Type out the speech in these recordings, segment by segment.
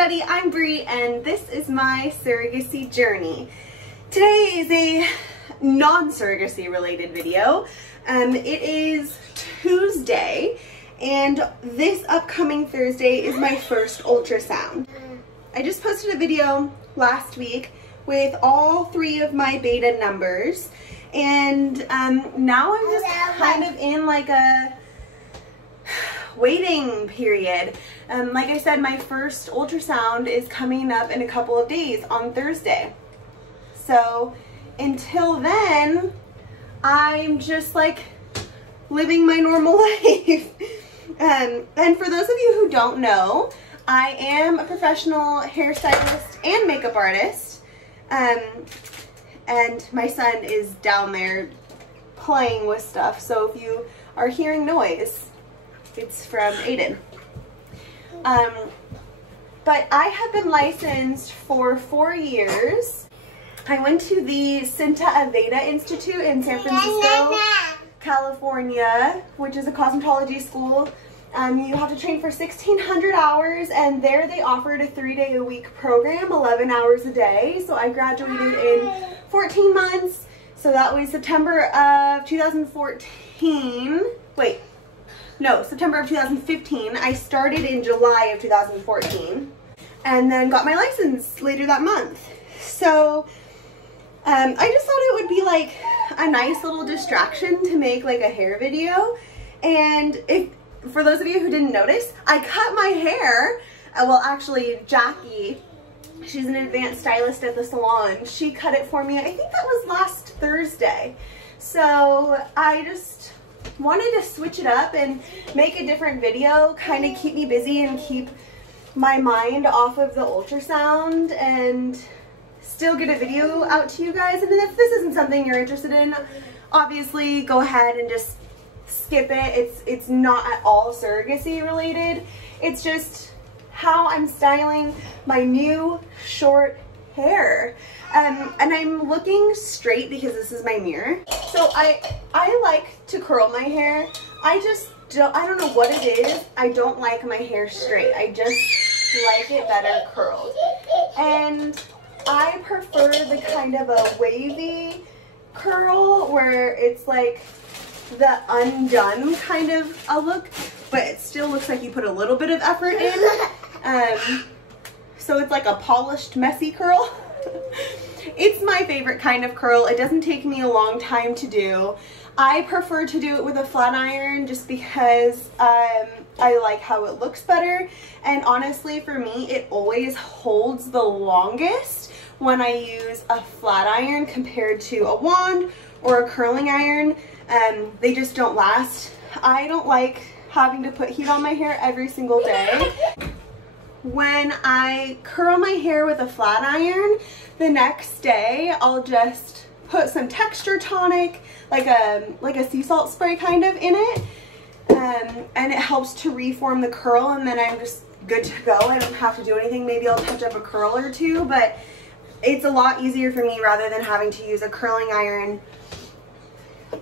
everybody, I'm Bree and this is my surrogacy journey. Today is a non-surrogacy related video. It is Tuesday and this upcoming Thursday is my first ultrasound. I just posted a video last week with all 3 of my beta numbers, and now I'm just kind of in like a waiting period. Like I said, my first ultrasound is coming up in a couple of days on Thursday. So until then, I'm just like living my normal life. And for those of you who don't know, I am a professional hairstylist and makeup artist. And my son is down there playing with stuff. So if you are hearing noise, it's from Aiden. But I have been licensed for 4 years. I went to the Cinta Aveda Institute in San Francisco, California, which is a cosmetology school. You have to train for 1,600 hours, and there they offered a 3-day-a-week program, 11 hours a day. So I graduated in 14 months. So that was September of 2014. Wait. No, September of 2015. I started in July of 2014 and then got my license later that month. So I just thought it would be like a nice little distraction to make like a hair video. And for those of you who didn't notice, I cut my hair. Well, actually, Jackie, she's an advanced stylist at the salon. She cut it for me. I think that was last Thursday. So I just wanted to switch it up and make a different video, kind of keep me busy and keep my mind off of the ultrasound and still get a video out to you guys. And then if this isn't something you're interested in, obviously go ahead and just skip it. It's not at all surrogacy related. It's just how I'm styling my new short hair. And I'm looking straight because this is my mirror. So I like to curl my hair. I don't know what it is. I don't like my hair straight. I just like it better curled. And I prefer the kind of a wavy curl where it's like the undone kind of a look, but it still looks like you put a little bit of effort in. So it's like a polished, messy curl. It's my favorite kind of curl. It doesn't take me a long time to do. I prefer to do it with a flat iron just because I like how it looks better. And honestly, for me, it always holds the longest when I use a flat iron compared to a wand or a curling iron. They just don't last. I don't like having to put heat on my hair every single day. When I curl my hair with a flat iron, the next day I'll just put some texture tonic, like a sea salt spray kind of in it, and it helps to reform the curl, and then I'm just good to go. I don't have to do anything. Maybe I'll touch up a curl or two, but it's a lot easier for me rather than having to use a curling iron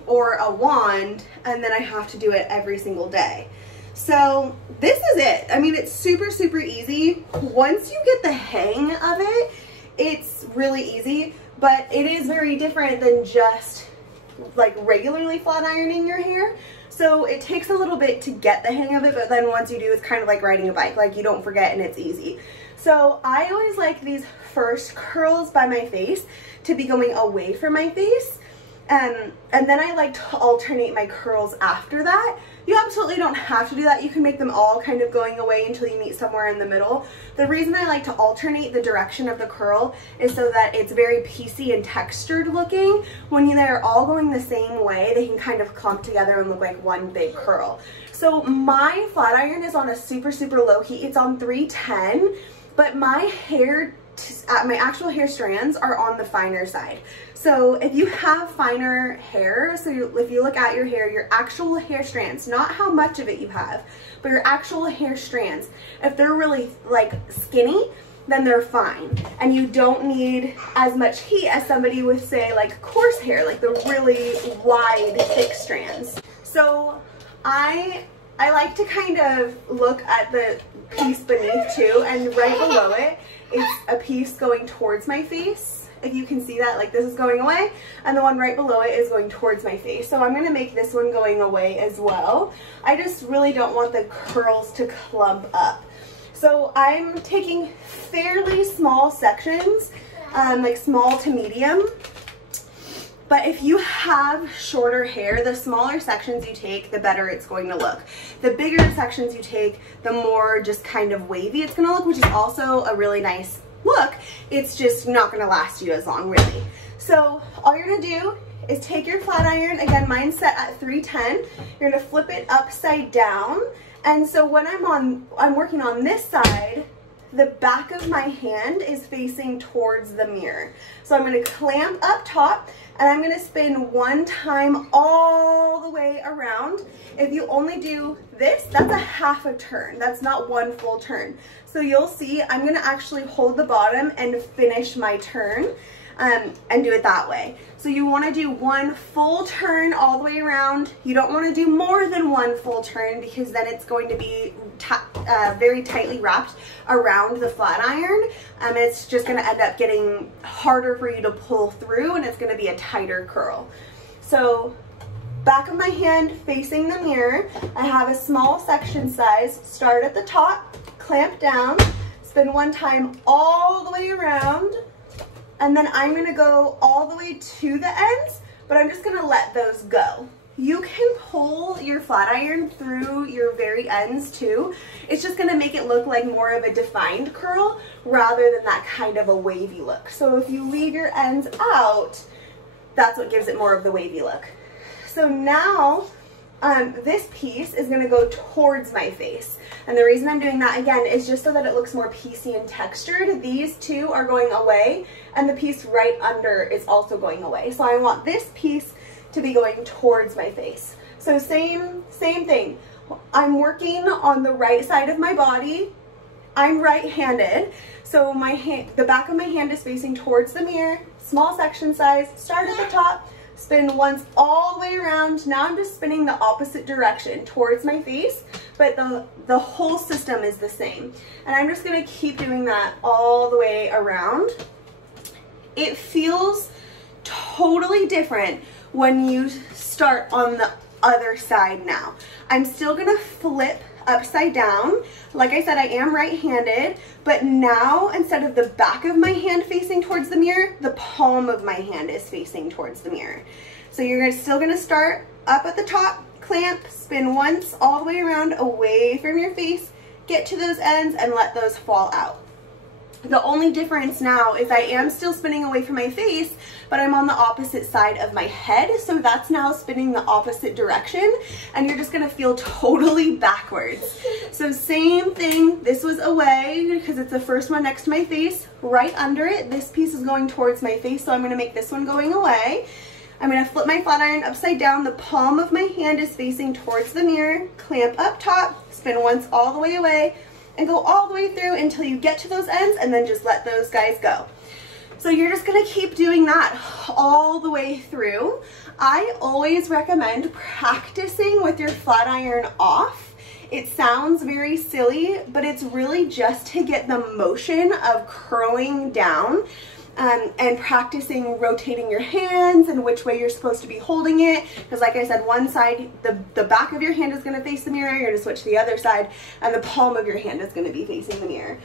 or a wand, and then I have to do it every single day. So this is it. I mean, it's super, super easy. Once you get the hang of it, it's really easy, but it is very different than just like regularly flat ironing your hair. So it takes a little bit to get the hang of it, but then once you do, it's kind of like riding a bike. Like you don't forget and it's easy. So I always like these first curls by my face to be going away from my face. And then I like to alternate my curls after that. You absolutely don't have to do that. You can make them all kind of going away until you meet somewhere in the middle. The reason I like to alternate the direction of the curl is so that it's very piecey and textured looking. When they're all going the same way, they can kind of clump together and look like one big curl. So my flat iron is on a super, super low heat. It's on 310, but my actual hair strands are on the finer side. So if you have finer hair, if you look at your hair, your actual hair strands, not how much of it you have, but your actual hair strands, if they're really like skinny, then they're fine. And you don't need as much heat as somebody with, say, like coarse hair, like the really wide, thick strands. So I I like to kind of look at the piece beneath too, and right below it is a piece going towards my face. If you can see that, like this is going away, and the one right below it is going towards my face. So I'm gonna make this one going away as well. I just really don't want the curls to clump up. So I'm taking fairly small sections, like small to medium. But if you have shorter hair, the smaller sections you take, the better it's going to look. The bigger sections you take, the more just kind of wavy it's gonna look, which is also a really nice look. It's just not gonna last you as long, really. So all you're gonna do is take your flat iron, again, mine's set at 310. You're gonna flip it upside down. And so when I'm working on this side, the back of my hand is facing towards the mirror. So I'm gonna clamp up top, and I'm gonna spin one time all the way around. If you only do this, that's a half a turn. That's not one full turn. So you'll see I'm gonna actually hold the bottom and finish my turn and do it that way. So you wanna do one full turn all the way around. You don't wanna do more than one full turn because then it's going to be very tightly wrapped around the flat iron. It's just gonna end up getting harder for you to pull through, and it's gonna be a tighter curl. So back of my hand facing the mirror, I have a small section size. Start at the top, clamp down, spin one time all the way around, and then I'm gonna go all the way to the ends, but I'm just gonna let those go. You can pull your flat iron through your very ends too. It's just gonna make it look like more of a defined curl rather than that kind of a wavy look. So if you leave your ends out, that's what gives it more of the wavy look. So now, this piece is gonna go towards my face. And the reason I'm doing that, again, is just so that it looks more piecey and textured. These two are going away, and the piece right under is also going away. So I want this piece to be going towards my face. So same thing. I'm working on the right side of my body. I'm right-handed, so the back of my hand is facing towards the mirror. Small section size, start at the top, spin once all the way around. Now I'm just spinning the opposite direction towards my face, but the whole system is the same. And I'm just gonna keep doing that all the way around. It feels totally different when you start on the other side now. I'm still gonna flip upside down. Like I said, I am right-handed, but now instead of the back of my hand facing towards the mirror, the palm of my hand is facing towards the mirror. So you're still gonna start up at the top, clamp, spin once all the way around away from your face, get to those ends and let those fall out. The only difference now is I am still spinning away from my face, but I'm on the opposite side of my head. So that's now spinning the opposite direction, and you're just gonna feel totally backwards. So same thing, this was away because it's the first one next to my face. Right under it, this piece is going towards my face, so I'm gonna make this one going away. I'm gonna flip my flat iron upside down. The palm of my hand is facing towards the mirror. Clamp up top, spin once all the way away, and go all the way through until you get to those ends, and then just let those guys go. So you're just gonna keep doing that all the way through. I always recommend practicing with your flat iron off. It sounds very silly, but it's really just to get the motion of curling down. And practicing rotating your hands and which way you're supposed to be holding it. Because like I said, one side, the back of your hand is gonna face the mirror, you're gonna switch to the other side, and the palm of your hand is gonna be facing the mirror.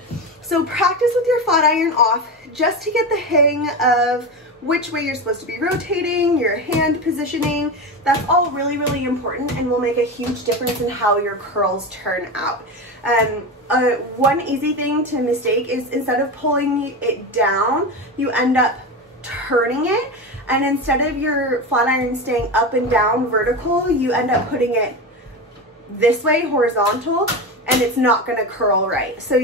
So practice with your flat iron off just to get the hang of which way you're supposed to be rotating, your hand positioning. That's all really, really important and will make a huge difference in how your curls turn out. One easy thing to mistake is instead of pulling it down, you end up turning it, and instead of your flat iron staying up and down vertical, you end up putting it this way horizontal, and it's not going to curl right. So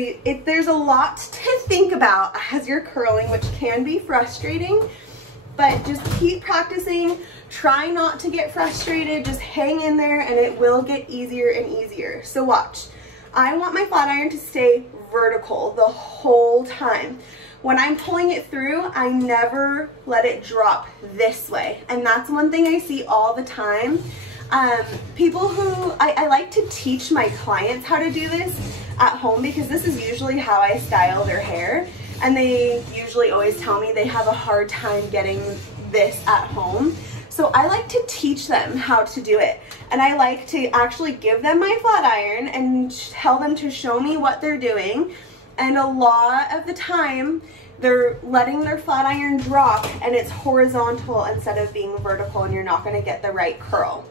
there's a lot to think about as you're curling, which can be frustrating, but just keep practicing. Try not to get frustrated, just hang in there and it will get easier and easier. So watch. I want my flat iron to stay vertical the whole time. When I'm pulling it through, I never let it drop this way. And that's one thing I see all the time. People who, I like to teach my clients how to do this at home because this is usually how I style their hair, and they usually always tell me they have a hard time getting this at home. So I like to teach them how to do it, and I like to actually give them my flat iron and tell them to show me what they're doing, and a lot of the time they're letting their flat iron drop and it's horizontal instead of being vertical, and you're not going to get the right curl.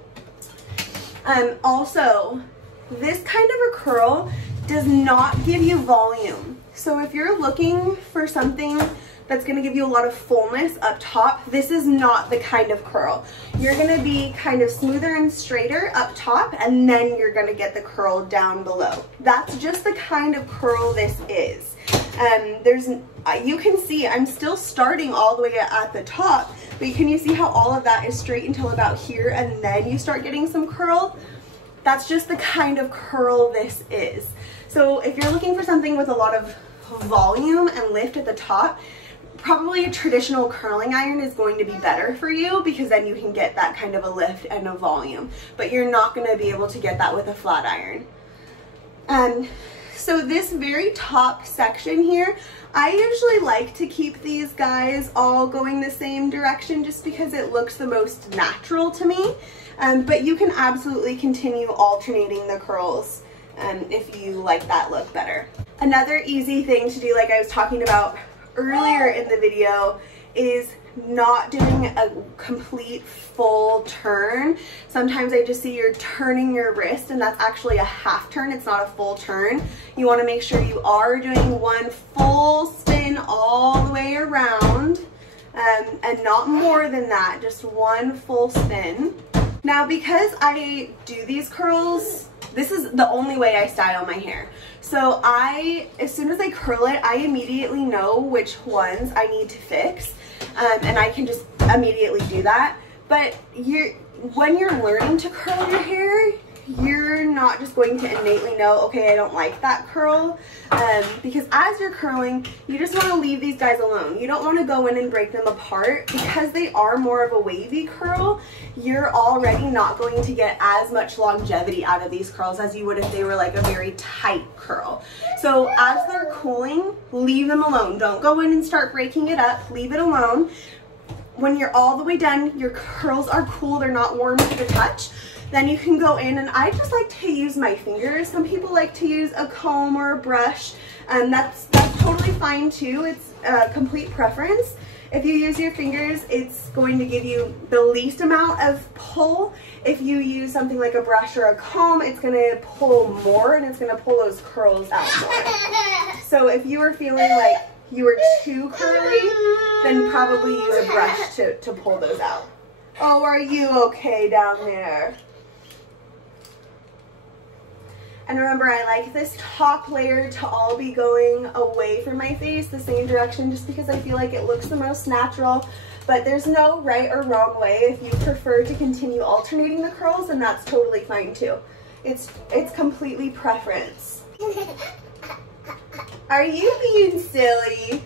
Also, this kind of a curl does not give you volume. So if you're looking for something that's going to give you a lot of fullness up top, this is not the kind of curl. You're going to be kind of smoother and straighter up top, and then you're going to get the curl down below. That's just the kind of curl this is. You can see I'm still starting all the way at the top, but can you see how all of that is straight until about here, and then you start getting some curl? That's just the kind of curl this is. So if you're looking for something with a lot of volume and lift at the top, probably a traditional curling iron is going to be better for you, because then you can get that kind of a lift and a volume, but you're not going to be able to get that with a flat iron. So this very top section here, I usually like to keep these guys all going the same direction just because it looks the most natural to me. But you can absolutely continue alternating the curls if you like that look better. Another easy thing to do, like I was talking about earlier in the video, is not doing a complete full turn. Sometimes I just see you're turning your wrist, and that's actually a half turn. It's not a full turn. You want to make sure you are doing one full spin all the way around, and not more than that, just one full spin. Now, because I do these curls, this is the only way I style my hair. So as soon as I curl it, I immediately know which ones I need to fix, and I can just immediately do that. But when you're learning to curl your hair, you're not just going to innately know, okay, I don't like that curl, because as you're curling, you just want to leave these guys alone. You don't want to go in and break them apart. Because they are more of a wavy curl, you're already not going to get as much longevity out of these curls as you would if they were like a very tight curl. So as they're cooling, leave them alone. Don't go in and start breaking it up. Leave it alone. When you're all the way done, your curls are cool, they're not warm to the touch, then you can go in, and I just like to use my fingers. Some people like to use a comb or a brush, and that's totally fine too. It's a complete preference. If you use your fingers, it's going to give you the least amount of pull. If you use something like a brush or a comb, it's going to pull more, and it's going to pull those curls out more. So if you were feeling like you were too curly, then probably use a brush to pull those out. Oh, are you okay down there? And remember, I like this top layer to all be going away from my face, the same direction, just because I feel like it looks the most natural. But there's no right or wrong way. If you prefer to continue alternating the curls, then that's totally fine too. It's completely preference. Are you being silly?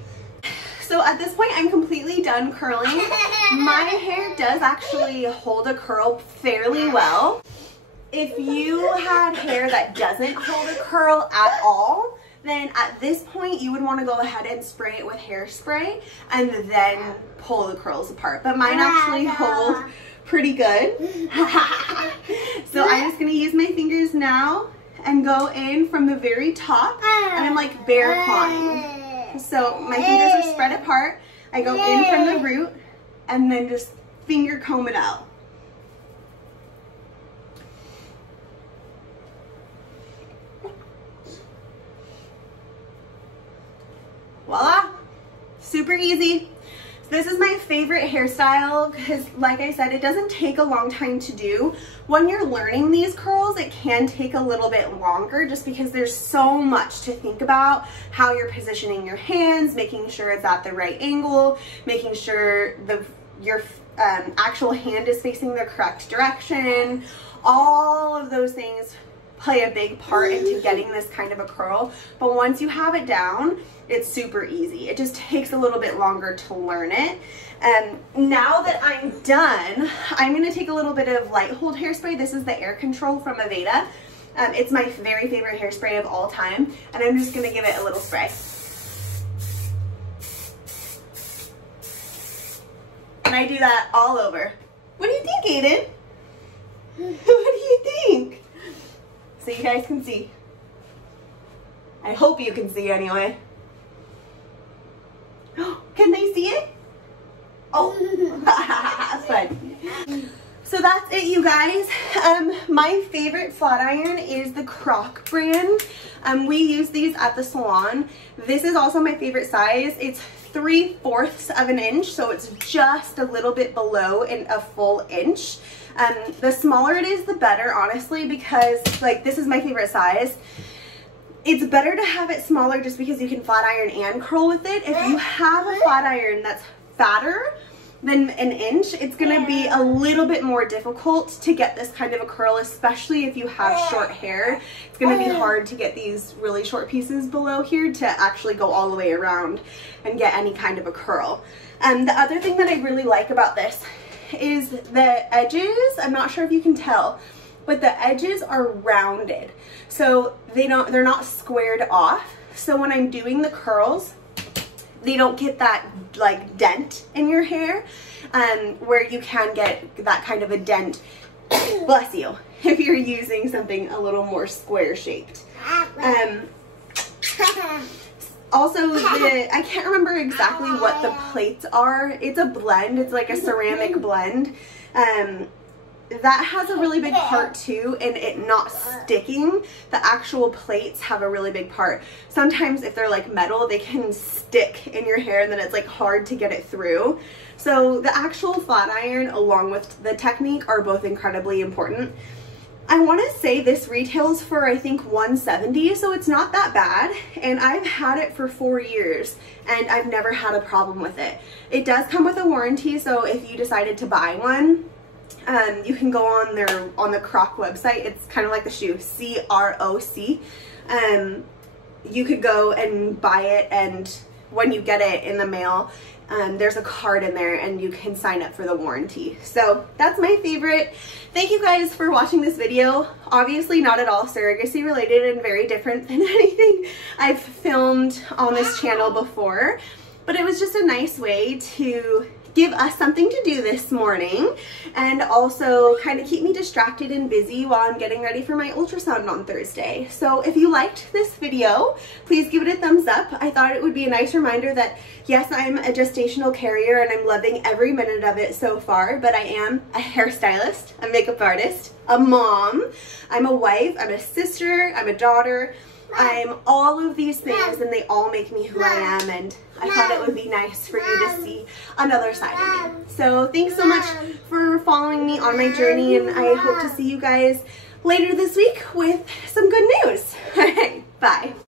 So at this point, I'm completely done curling. My hair does actually hold a curl fairly well. If you had hair that doesn't hold a curl at all, then at this point you would want to go ahead and spray it with hairspray and then pull the curls apart. But mine actually hold pretty good. So I'm just going to use my fingers now and go in from the very top, and I'm like bear clawing. So my fingers are spread apart. I go in from the root and then just finger comb it out. Voila, super easy. This is my favorite hairstyle because, like I said, it doesn't take a long time to do. When you're learning these curls, it can take a little bit longer just because there's so much to think about. How you're positioning your hands, making sure it's at the right angle, making sure your actual hand is facing the correct direction. All of those things play a big part into getting this kind of a curl, but once you have it down, it's super easy. It just takes a little bit longer to learn it. And now that I'm done, I'm gonna take a little bit of light hold hairspray. This is the Air Control from Aveda. It's my very favorite hairspray of all time, and I'm just gonna give it a little spray. And I do that all over. What do you think, Aiden? What do you think? So you guys can see. I hope you can see anyway. Can they see it? Oh, fun. So that's it, you guys. My favorite flat iron is the Croc brand. We use these at the salon. This is also my favorite size. It's 3/4 of an inch, so it's just a little bit below a full inch. The smaller it is, the better, honestly, because like this is my favorite size. It's better to have it smaller just because you can flat iron and curl with it. If you have a flat iron that's fatter than an inch, it's gonna be a little bit more difficult to get this kind of a curl, especially if you have short hair. It's gonna be hard to get these really short pieces below here to actually go all the way around and get any kind of a curl. The other thing that I really like about this is the edges. I'm not sure if you can tell, but the edges are rounded. So they're not squared off. So when I'm doing the curls, they don't get that like dent in your hair, where you can get that kind of a dent, bless you, if you're using something a little more square shaped. Also, I can't remember exactly what the plates are. It's a blend, it's like a ceramic blend. That has a really big part too in it not sticking. The actual plates have a really big part. Sometimes if they're like metal, they can stick in your hair and then it's like hard to get it through. So the actual flat iron along with the technique are both incredibly important. I want to say this retails for I think $170, so it's not that bad, and I've had it for 4 years and I've never had a problem with it. It does come with a warranty, so if you decided to buy one, you can go on the Croc website. It's kind of like the shoe, C-R-O-C. You could go and buy it, and when you get it in the mail, there's a card in there and you can sign up for the warranty. So that's my favorite. Thank you guys for watching this video. Obviously not at all surrogacy related and very different than anything I've filmed on this channel before, but it was just a nice way to give us something to do this morning and also kind of keep me distracted and busy while I'm getting ready for my ultrasound on Thursday. So if you liked this video, please give it a thumbs up. I thought it would be a nice reminder that yes, I'm a gestational carrier and I'm loving every minute of it so far, but I am a hairstylist, a makeup artist, a mom, I'm a wife, I'm a sister, I'm a daughter, I'm all of these things, and they all make me who I am, and I thought it would be nice for you to see another side of me. So thanks so much for following me on my journey, and I hope to see you guys later this week with some good news. All right, bye.